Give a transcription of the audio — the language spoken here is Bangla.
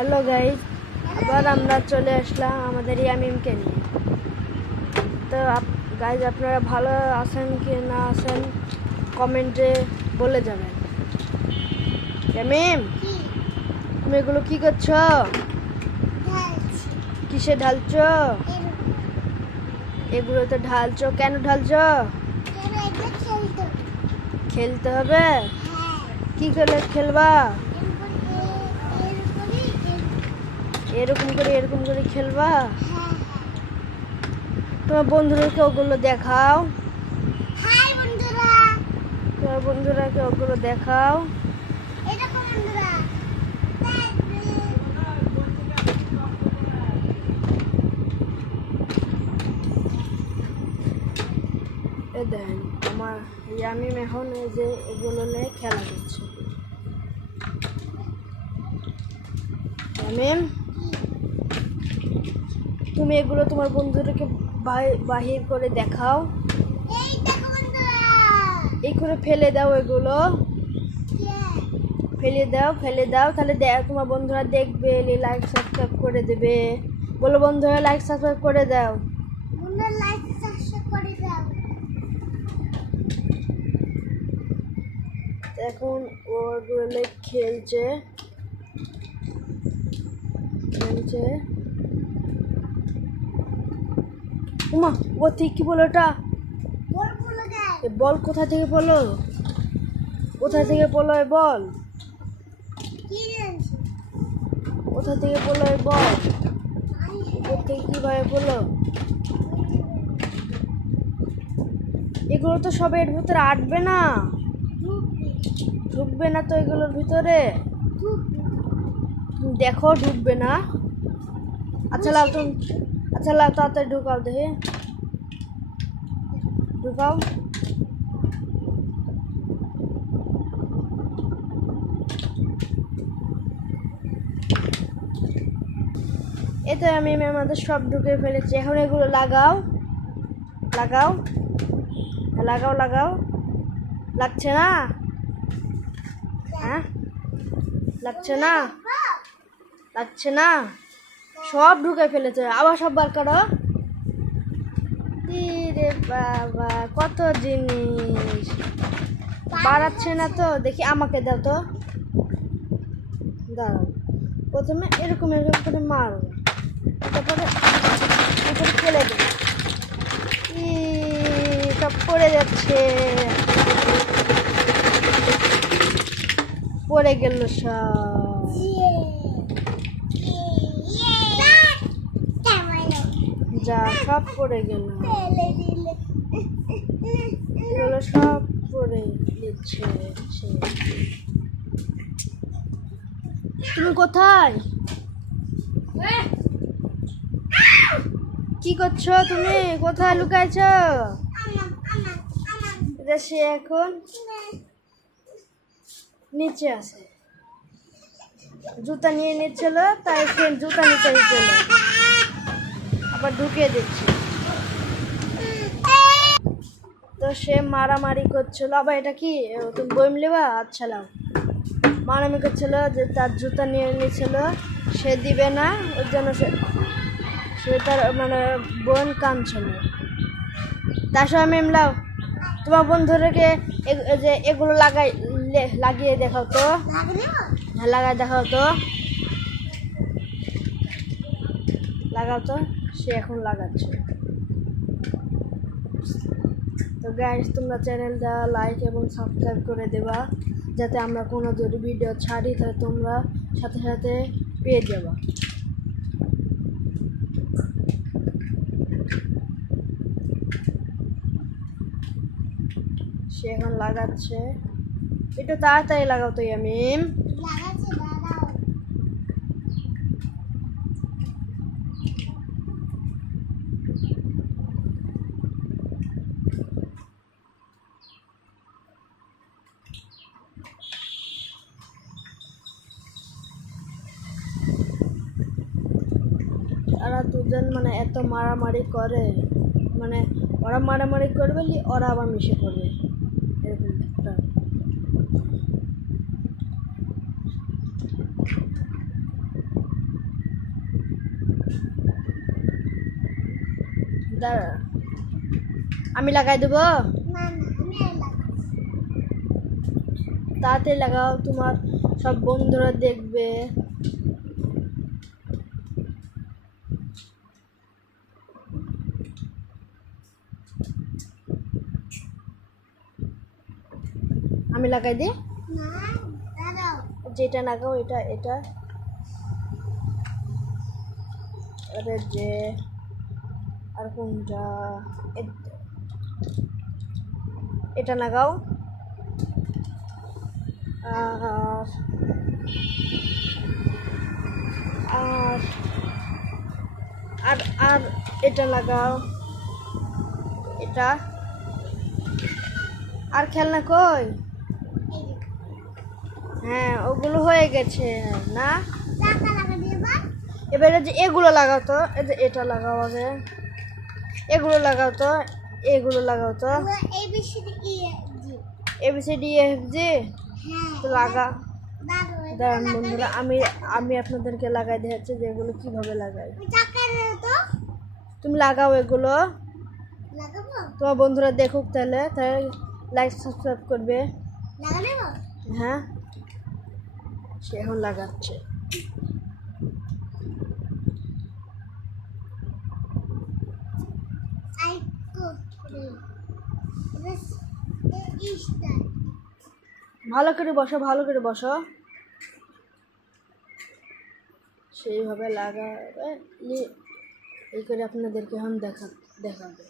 হ্যালো গাইজ, আবার আমরা চলে আসলাম আমাদের ইয়ামিমকে নিয়ে। তো গাইজ, আপনারা ভালো আছেন কি না আছেন কমেন্টে বলে যাবেন। ইয়ামিম, তুমি এগুলো কি করছো? কিসে ঢালছো? এগুলো তো ঢালছো, কেন ঢালছো? খেলতে হবে। কি করে খেলবা? এরকম করে খেলবা? তোমার বন্ধুদেরকে ওগুলো দেখাও। তোমার বন্ধুরাকে ওগুলো দেখাও। এ দেন, আমার ইয়ামিম এখন এই যে এগুলো নিয়ে খেলা করছে। ইয়ামিম, তুমি এগুলো তোমার বন্ধুদেরকে বাহির করে দেখাও। এই করে ফেলে দাও, এগুলো ফেলে দাও তাহলে তোমার বন্ধুরা দেখবে, লাইক সাবস্ক্রাইব করে দেবে। বলো বন্ধুরা, লাইক সাবস্ক্রাইব করে দাও। এখন ওগুলো খেলছে। উমা, ও ঠিক কি বলো? এটা বল কোথা থেকে বলো? কোথা থেকে বলো এই বল? কোথা থেকে বলো এই বল? উপর থেকে কিভাবে বলো? এগুলো তো সব এর ভিতরে আটবে না, ঢুকবে না তো এগুলোর ভিতরে। দেখো ঢুকবে না। আচ্ছা লাও তুমি, আচ্ছা লাও তাড়াতাড়ি ঢুকাও, দেখে ঢুকাও। এতে আমি আমাদের সব ঢুকে ফেলেছি। এখন এগুলো লাগাও লাগাও লাগাও লাগাও। লাগছে না? হ্যাঁ, লাগছে না? লাগছে না? সব ঢুকে ফেলেছে, আবার সব বার করো। রে বাবা, কত জিনিস বাড়াচ্ছে না তো। দেখি আমাকে দাও তো, দাঁড়াও। প্রথমে এরকম করে মারো, তারপরে ফেলে দেবো। সব পড়ে যাচ্ছে, পড়ে গেল সব। যা, সব পড়ে গেল, এগুলো সব পড়ে দিচ্ছে। তুমি কোথায়? কি করছো তুমি? কোথায় লুকাইছো? সে এখন নিচে আছে, জুতা নিয়ে নিচ্ছিল, তাই জুতা নিতে গেল, আবার ঢুকিয়ে দিচ্ছে। তো সে মারামারি করছিল। আবার এটা কি তুমি বইম নেবা? আচ্ছা লাও। মারামারি করছিল যে তার জুতা নিয়ে নিয়েছিল, সে দিবে না, ওর জন্য সে তার মানে বোন কাঁদছিল। তার সঙ্গে মেমলাও, তোমার বন্ধুদেরকে যে এগুলো লাগিয়ে দেখাও তো। হ্যাঁ, লাগাই দেখাও তো, লাগাও তো। সে এখন লাগাচ্ছে। তো গাইস, তোমরা চ্যানেলটা লাইক এবং সাবস্ক্রাইব করে দেবা, যাতে আমরা কোনো যদি ভিডিও ছাড়ি তাহলে তোমরা সাথে সাথে পেয়ে যাবা। সে এখন লাগাচ্ছে। একটু তাড়াতাড়ি লাগাও তো ইয়ামিম। ওরা দুজন মানে এত মারামারি করে, মানে ওরা মারামারি করবে, ওরা আবার মিশে পড়বে, এরকম একটা। দাঁড়া, আমি লাগাই দেবো। তাড়াতাড়ি লাগাও, তোমার সব বন্ধুরা দেখবে। আমি লাগাই দিই, যেটা লাগাও এটা এটা। আরে যে আর কোনটা, এটা লাগাও। আর আর আর আর এটা লাগাও, এটা। আর খেলনা কই? হ্যাঁ, ওগুলো হয়ে গেছে না। এবারে যে এগুলো লাগাও তো, এই যে এটা লাগাও আগে, এগুলো লাগাও তো, এগুলো লাগাও তো। ABCDEFG তো লাগা। দাঁড়ান বন্ধুরা, আমি আমি আপনাদেরকে লাগাই দেখাচ্ছি যে এগুলো কিভাবে লাগাই। তুমি লাগাও এগুলো, তোমার বন্ধুরা দেখুক, তাহলে লাইক সাবস্ক্রাইব করবে। হ্যাঁ, সে এখন লাগাচ্ছে। ভালো করে বসো, ভালো করে বসো, সেইভাবে লাগাবে। এই করে আপনাদেরকে এখন দেখাবে।